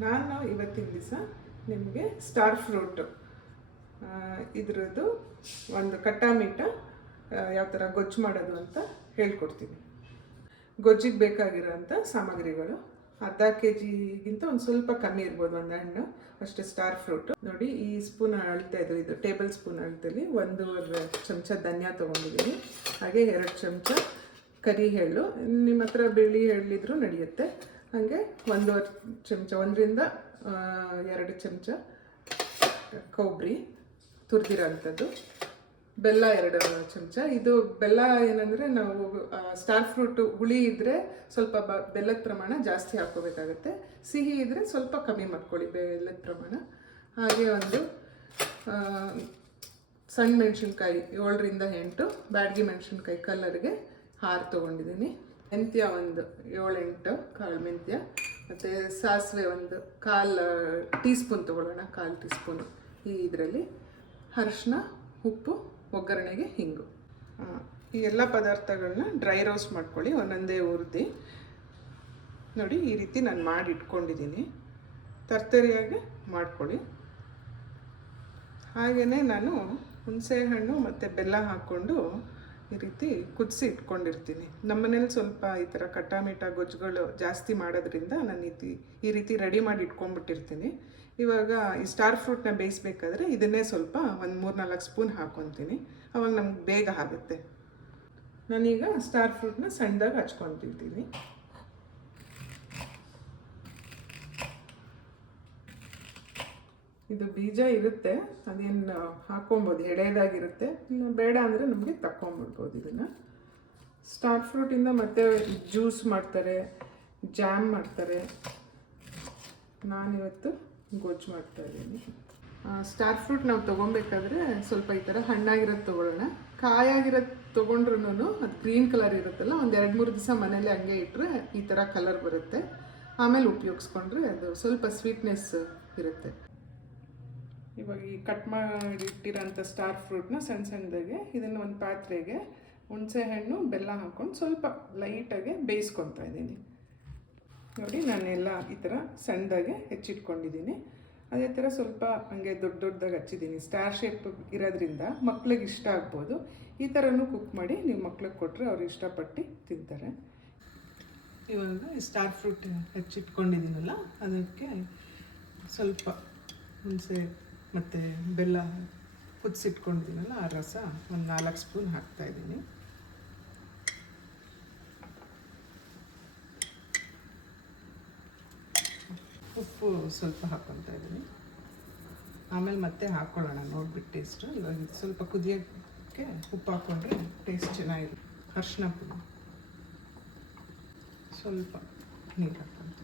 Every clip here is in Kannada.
ನಾನು ಇವತ್ತಿನ ದಿವಸ ನಿಮಗೆ ಸ್ಟಾರ್ ಫ್ರೂಟು ಇದರದ್ದು ಒಂದು ಕಟ್ಟಾಮೀಟ ಯಾವ ಥರ ಗೊಜ್ಜು ಮಾಡೋದು ಅಂತ ಹೇಳ್ಕೊಡ್ತೀನಿ. ಗೊಜ್ಜಿಗೆ ಬೇಕಾಗಿರೋಂಥ ಸಾಮಗ್ರಿಗಳು ಅರ್ಧ KGಗಿಂತ ಒಂದು ಸ್ವಲ್ಪ ಕಮ್ಮಿ ಇರ್ಬೋದು, ಒಂದು ಹಣ್ಣು ಅಷ್ಟು ಸ್ಟಾರ್ ಫ್ರೂಟು. ನೋಡಿ, ಈ ಸ್ಪೂನ್ ಅಳ್ತಾ ಇದು ಟೇಬಲ್ ಸ್ಪೂನ್ ಅಳ್ತಲ್ಲಿ 1.5 ಚಮಚ ಧನಿಯಾ ತೊಗೊಂಡಿದ್ದೀನಿ. ಹಾಗೆ 2 ಚಮಚ ಕರಿ ಎಳ್ಳು, ನಿಮ್ಮ ಹತ್ರ ಬಿಳಿ ಎಳ್ಳಿದ್ರೂ ನಡೆಯುತ್ತೆ. ಹಾಗೆ 1.5 ಚಮಚ, 1ರಿಂದ 2 ಚಮಚ ಕೊಬ್ಬರಿ ತುರಿದಿರೋಂಥದ್ದು, ಬೆಲ್ಲ 2 ಚಮಚ. ಇದು ಬೆಲ್ಲ ಏನಂದರೆ ನಾವು ಸ್ಟಾರ್ ಫ್ರೂಟು ಹುಳಿ ಇದ್ದರೆ ಸ್ವಲ್ಪ ಬೆಲ್ಲದ ಪ್ರಮಾಣ ಜಾಸ್ತಿ ಹಾಕ್ಕೋಬೇಕಾಗತ್ತೆ, ಸಿಹಿ ಇದ್ದರೆ ಸ್ವಲ್ಪ ಕಮ್ಮಿ ಮಾಡ್ಕೊಳ್ಳಿ ಬೆಲ್ಲದ ಪ್ರಮಾಣ. ಹಾಗೆ ಒಂದು ಸಣ್ಣ ಮೆಣಸಿನ್ಕಾಯಿ 7ರಿಂದ 8 ಬ್ಯಾಡಗಿ ಮೆಣಸಿನ್ಕಾಯಿ ಕಲ್ಲರ್ಗೆ 6 ತೊಗೊಂಡಿದ್ದೀನಿ. ಮೆಂತ್ಯ ಒಂದು 7-8 ಕಾಳು ಮೆಂತ್ಯ, ಮತ್ತು ಸಾಸಿವೆ ಒಂದು 1/4 ಟೀ ಸ್ಪೂನ್ ತೊಗೊಳ್ಳೋಣ, 1/4 ಟೀ ಸ್ಪೂನು. ಈ ಇದರಲ್ಲಿ ಅರಿಶಿನ, ಉಪ್ಪು, ಒಗ್ಗರಣೆಗೆ ಹಿಂಗು. ಈ ಎಲ್ಲ ಪದಾರ್ಥಗಳನ್ನ ಡ್ರೈ ರೋಸ್ಟ್ ಮಾಡ್ಕೊಳ್ಳಿ ಒಂದೊಂದೇ ಉರ್ದಿ. ನೋಡಿ, ಈ ರೀತಿ ನಾನು ಮಾಡಿ ಇಟ್ಕೊಂಡಿದ್ದೀನಿ. ತರ್ತರಿಯಾಗಿ ಮಾಡ್ಕೊಳ್ಳಿ. ಹಾಗೆಯೇ ನಾನು ಹುಣಸೆಹಣ್ಣು ಮತ್ತು ಬೆಲ್ಲ ಹಾಕ್ಕೊಂಡು ಈ ರೀತಿ ಕುದಿಸಿ ಇಟ್ಕೊಂಡಿರ್ತೀನಿ. ನಮ್ಮನೇಲಿ ಸ್ವಲ್ಪ ಈ ಥರ ಕಟ್ಟಾಮೀಟ ಗೊಜ್ಜುಗಳು ಜಾಸ್ತಿ ಮಾಡೋದ್ರಿಂದ ನಾನು ಈ ರೀತಿ ರೆಡಿ ಮಾಡಿ ಇಟ್ಕೊಂಡ್ಬಿಟ್ಟಿರ್ತೀನಿ. ಇವಾಗ ಈ ಸ್ಟಾರ್ ಫ್ರೂಟ್ನ ಬೇಯಿಸ್ಬೇಕಾದ್ರೆ ಇದನ್ನೇ ಸ್ವಲ್ಪ ಒಂದು 3-4 ಸ್ಪೂನ್ ಹಾಕ್ಕೊತೀನಿ, ಅವಾಗ ನಮ್ಗೆ ಬೇಗ ಆಗುತ್ತೆ. ನಾನೀಗ ಸ್ಟಾರ್ ಫ್ರೂಟ್ನ ಸಣ್ಣದಾಗಿ ಹಚ್ಕೊತಿದ್ದೀನಿ. ಇದು ಬೀಜ ಇರುತ್ತೆ, ಅದೇನು ಹಾಕ್ಕೊಬೋದು, ಎಳೆದಾಗಿರುತ್ತೆ. ಬೇಡ ಅಂದರೆ ನಮಗೆ ತಕ್ಕೊಂಬಿಡ್ಬೋದು. ಇದನ್ನು ಸ್ಟಾರ್ ಫ್ರೂಟಿಂದ ಮತ್ತೆ ಜ್ಯೂಸ್ ಮಾಡ್ತಾರೆ, ಜಾಮ್ ಮಾಡ್ತಾರೆ. ನಾನಿವತ್ತು ಗೊಜ್ಜು ಮಾಡ್ತಾಯಿದ್ದೀನಿ. ಸ್ಟಾರ್ ಫ್ರೂಟ್ ನಾವು ತೊಗೊಬೇಕಾದ್ರೆ ಸ್ವಲ್ಪ ಈ ಥರ ಹಣ್ಣಾಗಿರೋದು ತೊಗೊಳ್ಳೋಣ. ಕಾಯಾಗಿರೋದು ತೊಗೊಂಡ್ರೂ ಅದು ಗ್ರೀನ್ ಕಲರ್ ಇರುತ್ತಲ್ಲ, ಒಂದು 2-3 ದಿವಸ ಮನೇಲಿ ಹಂಗೆ ಇಟ್ಟರೆ ಈ ಥರ ಕಲರ್ ಬರುತ್ತೆ. ಆಮೇಲೆ ಉಪಯೋಗಿಸ್ಕೊಂಡ್ರೆ ಅದು ಸ್ವಲ್ಪ ಸ್ವೀಟ್ನೆಸ್ ಇರುತ್ತೆ. ಇವಾಗ ಈ ಕಟ್ ಮಾಡಿಟ್ಟಿರೋಂಥ ಸ್ಟಾರ್ ಫ್ರೂಟ್ನ ಸಣ್ಣದಾಗೆ ಇದನ್ನು ಒಂದು ಪಾತ್ರೆಗೆ ಹುಣಸೆಹಣ್ಣು ಬೆಲ್ಲ ಹಾಕ್ಕೊಂಡು ಸ್ವಲ್ಪ ಲೈಟಾಗೆ ಬೇಯಿಸ್ಕೊತಾ ಇದ್ದೀನಿ. ನೋಡಿ, ನಾನೆಲ್ಲ ಈ ಥರ ಸಣ್ಣದಾಗೆ ಹೆಚ್ಚಿಟ್ಕೊಂಡಿದ್ದೀನಿ. ಅದೇ ಥರ ಸ್ವಲ್ಪ ಹಂಗೆ ದೊಡ್ಡದಾಗಿ ಹಚ್ಚಿದ್ದೀನಿ. ಸ್ಟಾರ್ ಶೇಪ್ ಇರೋದ್ರಿಂದ ಮಕ್ಳಿಗೆ ಇಷ್ಟ ಆಗ್ಬೋದು. ಈ ಥರನೂ ಕುಕ್ ಮಾಡಿ ನೀವು ಮಕ್ಳಿಗೆ ಕೊಟ್ಟರೆ ಅವ್ರು ಇಷ್ಟಪಟ್ಟು ತಿಂತಾರೆ. ಇವಾಗ ಸ್ಟಾರ್ ಫ್ರೂಟ್ ಹೆಚ್ಚಿಟ್ಕೊಂಡಿದ್ದೀನಲ್ಲ, ಅದಕ್ಕೆ ಸ್ವಲ್ಪ ಹುಣಸೆ ಮತ್ತು ಬೆಲ್ಲ ಕುದಿಸಿಟ್ಕೊಂಡಿದ್ದೀನಲ್ಲ, ಆ ರಸ ಒಂದು 4 ಸ್ಪೂನ್ ಹಾಕ್ತಾಯಿದ್ದೀನಿ. ಉಪ್ಪು ಸ್ವಲ್ಪ ಹಾಕ್ಕೊತಾ ಇದ್ದೀನಿ. ಆಮೇಲೆ ಮತ್ತೆ ಹಾಕ್ಕೊಳ್ಳೋಣ ನೋಡ್ಬಿಟ್ಟು ಟೇಸ್ಟು. ಇವಾಗ ಸ್ವಲ್ಪ ಕುದಿಯೋಕ್ಕೆ ಉಪ್ಪು ಹಾಕ್ಕೊಂಡ್ರೆ ಟೇಸ್ಟ್ ಚೆನ್ನಾಗಿರುತ್ತೆ. ಅರಿಶಿನ ಪುಡಿ ಸ್ವಲ್ಪ ನೀರು ಹಾಕ್ಕೊಂತ,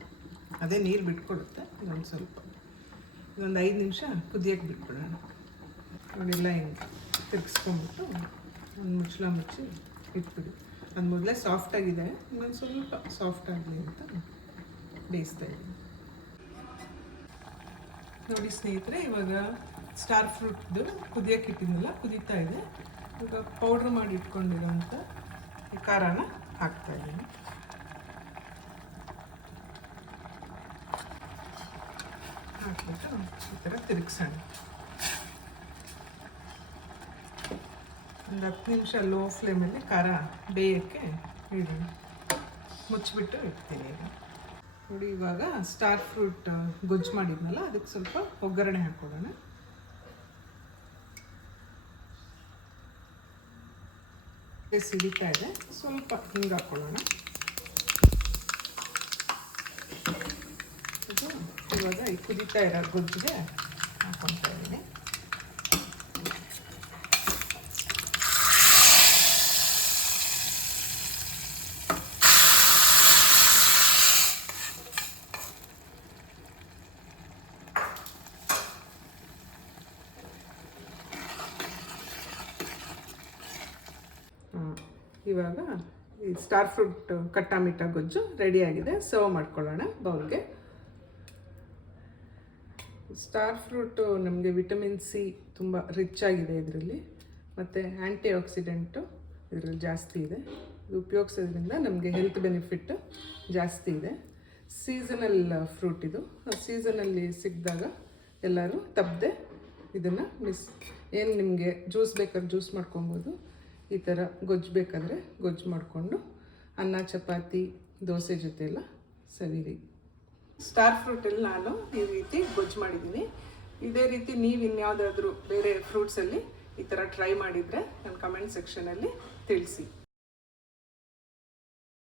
ಅದೇ ನೀರು ಬಿಟ್ಕೊಡುತ್ತೆ. ಇದೊಂದು ಸ್ವಲ್ಪ ಇದೊಂದು 5 ನಿಮಿಷ ಕುದಿಯೋಕ್ಕೆ ಬಿಟ್ಬಿಡೋಣ. ನೋಡಿಲ್ಲ, ಹಿಂಗೆ ತಿರ್ಗಿಸ್ಕೊಂಬಿಟ್ಟು ಒಂದು ಮುಚ್ಚಳ ಮುಚ್ಚಿ ಇಟ್ಬಿಡಿ. ಅದು ಮೊದಲೇ ಸಾಫ್ಟಾಗಿದೆ, ಇನ್ನೊಂದು ಸ್ವಲ್ಪ ಸಾಫ್ಟ್ ಆಗಲಿ ಅಂತ ಬೇಯಿಸ್ತಾ ಇದ್ದೀನಿ. ನೋಡಿ ಸ್ನೇಹಿತರೆ, ಇವಾಗ ಸ್ಟಾರ್ ಫ್ರೂಟ್ದು ಕುದಿಯೋಕ್ಕೆ ಇಟ್ಟಿದ್ನಲ್ಲ, ಕುದೀತಾ ಇದೆ. ಇವಾಗ ಪೌಡ್ರ್ ಮಾಡಿ ಇಟ್ಕೊಂಡಿರೋಂಥ ಈ ಖಾರನ ಹಾಕ್ತಾಯಿದ್ದೀನಿ. ಹಾಕ್ಬಿಟ್ಟು ಈ ಥರ ತಿರುಗಿಸೋಣ. ಒಂದು 10 ನಿಮಿಷ ಲೋ ಫ್ಲೇಮಲ್ಲಿ ಖಾರ ಬೇಯೋಕ್ಕೆ ಇಡೋಣ. ಮುಚ್ಚಿಬಿಟ್ಟು ಇಡ್ತೀನಿ. ಈಗ ನೋಡಿ, ಇವಾಗ ಸ್ಟಾರ್ ಫ್ರೂಟ್ ಗೊಜ್ಜು ಮಾಡಿದ್ನಲ್ಲ, ಅದಕ್ಕೆ ಸ್ವಲ್ಪ ಒಗ್ಗರಣೆ ಹಾಕ್ಕೊಳ್ಳೋಣ. ಸಿಡಿತಾ ಇದೆ, ಸ್ವಲ್ಪ ಹಿಂಗೆ ಹಾಕ್ಕೊಳ್ಳೋಣ. ಇವಾಗ ಈ ಕುದೀತಾ ಇರೋ ಗೊಜ್ಜಿಗೆ ಹಾಕ್ಕೊತಾ ಇದ್ದೀನಿ. ಇವಾಗ ಈ ಸ್ಟಾರ್ ಫ್ರೂಟ್ ಕಟ್ಟಾಮೀಟ ಗೊಜ್ಜು ರೆಡಿಯಾಗಿದೆ. ಸರ್ವ್ ಮಾಡ್ಕೊಳ್ಳೋಣ ಬೌಲ್ಗೆ. ಸ್ಟಾರ್ ಫ್ರೂಟು ನಮಗೆ ವಿಟಮಿನ್ ಸಿ ತುಂಬ ರಿಚ್ ಆಗಿದೆ ಇದರಲ್ಲಿ, ಮತ್ತು ಆ್ಯಂಟಿ ಆಕ್ಸಿಡೆಂಟು ಇದರಲ್ಲಿ ಜಾಸ್ತಿ ಇದೆ. ಇದು ಉಪಯೋಗಿಸೋದ್ರಿಂದ ನಮಗೆ ಹೆಲ್ತ್ ಬೆನಿಫಿಟ್ಟು ಜಾಸ್ತಿ ಇದೆ. ಸೀಸನಲ್ ಫ್ರೂಟ್ ಇದು. ಸೀಸನಲ್ಲಿ ಸಿಕ್ಕಿದಾಗ ಎಲ್ಲರೂ ತಪ್ಪದೆ ಇದನ್ನು ಏನು ನಿಮಗೆ ಜ್ಯೂಸ್ ಬೇಕಾದ್ರೆ ಜ್ಯೂಸ್ ಮಾಡ್ಕೊಬೋದು, ಈ ಥರ ಗೊಜ್ಜು ಬೇಕಾದರೆ ಗೊಜ್ಜು ಮಾಡಿಕೊಂಡು ಅನ್ನ ಚಪಾತಿ ದೋಸೆ ಜೊತೆ ಎಲ್ಲ ಸವಿರಿ. ಸ್ಟಾರ್ ಫ್ರೂಟಲ್ಲಿ ನಾನು ಈ ರೀತಿ ಗೊಜ್ಜು ಮಾಡಿದ್ದೀನಿ. ಇದೇ ರೀತಿ ನೀವು ಇನ್ಯಾವುದಾದ್ರೂ ಬೇರೆ ಫ್ರೂಟ್ಸಲ್ಲಿ ಈ ಥರ ಟ್ರೈ ಮಾಡಿದರೆ ನನ್ನ ಕಮೆಂಟ್ ಸೆಕ್ಷನಲ್ಲಿ ತಿಳಿಸಿ.